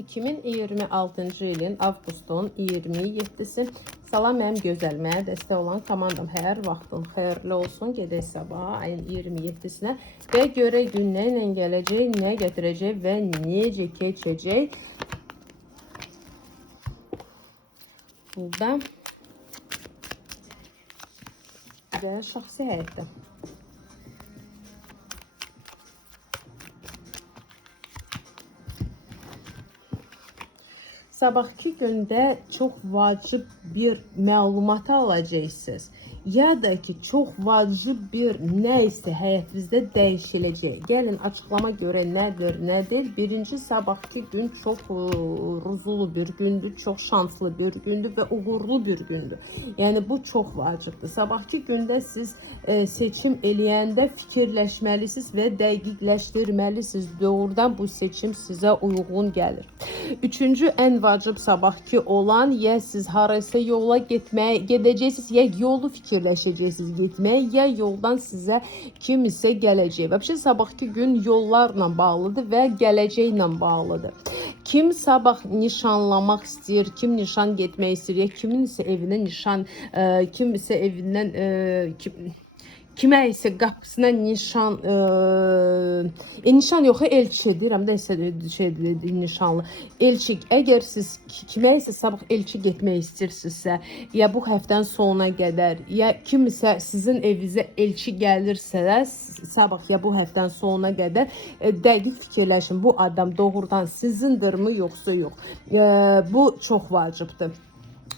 2026-cı ilin avqustun 27-si. Salam mənim gözəl, mənə dəstək olan komandam. Hər vaxtın xeyirli olsun. Gedək sabah ayın 27-sinə və görək gün nə ilə gələcək, nə gətirəcək və necə keçəcək. Burada və şəxsi həyatda. Sabahki gündə çox vacib bir məlumatı alacaqsınız. Ya da ki, çox vacib bir nə isə həyatınızda dəyişiləcək. Gəlin açıqlama görə nədir, nədir? Birinci, sabahki gün çox ruzulu bir gündür, çox şanslı bir gündür və uğurlu bir gündür. Yəni bu çox vacibdir. Sabahki gündə siz seçim eləyəndə fikirləşməlisiniz və dəqiqləşdirməlisiniz. Doğrudan bu seçim sizə uyğun gəlir. Üçüncü, ən vacib sabahki olan, ya siz haraysa yola gedəcəksiniz, ya yolu fikirləşəcəksiniz getməyə, ya yoldan sizə kimisə gələcək. Vəbşə sabahki gün yollarla bağlıdır və gələcəklə bağlıdır. Kim sabah nişanlamaq istəyir, kim nişan getmək istəyir, ya kiminsə evinə nişan, kimisə evindən kimə isə qapısına nişan, nişan yox, elçi deyirəm də nişanlı. Elçi, əgər siz kimə isə sabah elçi getmək istəyirsinizsə, ya bu həftənin sonuna qədər, ya kimisə sizin evinizə elçi gəlirsə, sabah ya bu həftənin sonuna qədər dəqiq fikirləşin, bu adam doğrudan sizindirmi yoxsa yox. Bu çox vacibdir.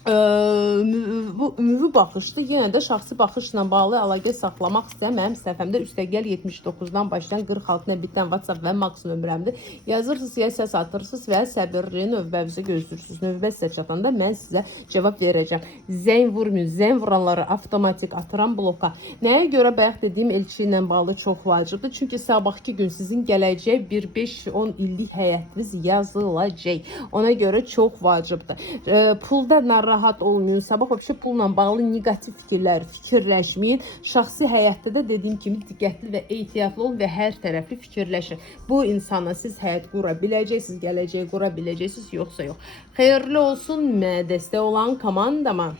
Bu ümumi baxışdır. Yenə də şəxsi baxışla bağlı əlaqə saxlamaq istəyən mənim səhifəmdə üstəgəl 79-dan başlayan 46-na bitən WhatsApp və Max nömrəmdir. Yazırsınız, ya səs atırsınız və səbirli növbənizi gözləyirsiniz. Növbə sizə çatanda mən sizə cavab verəcəm. Zəng vurmayın. Zəng vuranları avtomatik atıram bloka. Nəyə görə bayaq dediyim elçi ilə bağlı çox vacibdir? Çünki sabahki gün sizin gələcək bir 5-10 illik həyatınız yazılacaq. Ona görə çox vacibdir. Pulda rahat olmayın. Sabah pulla bağlı negativ fikirlər fikirləşməyin. Şəxsi həyatda da dediyim kimi diqqətli və ehtiyatlı olun və hər tərəfli fikirləşin. Bu insana siz həyat qura biləcəksiniz, gələcək qura biləcəksiniz, yoxsa yox. Xeyirli olsun, mənə dəstək olan komandama.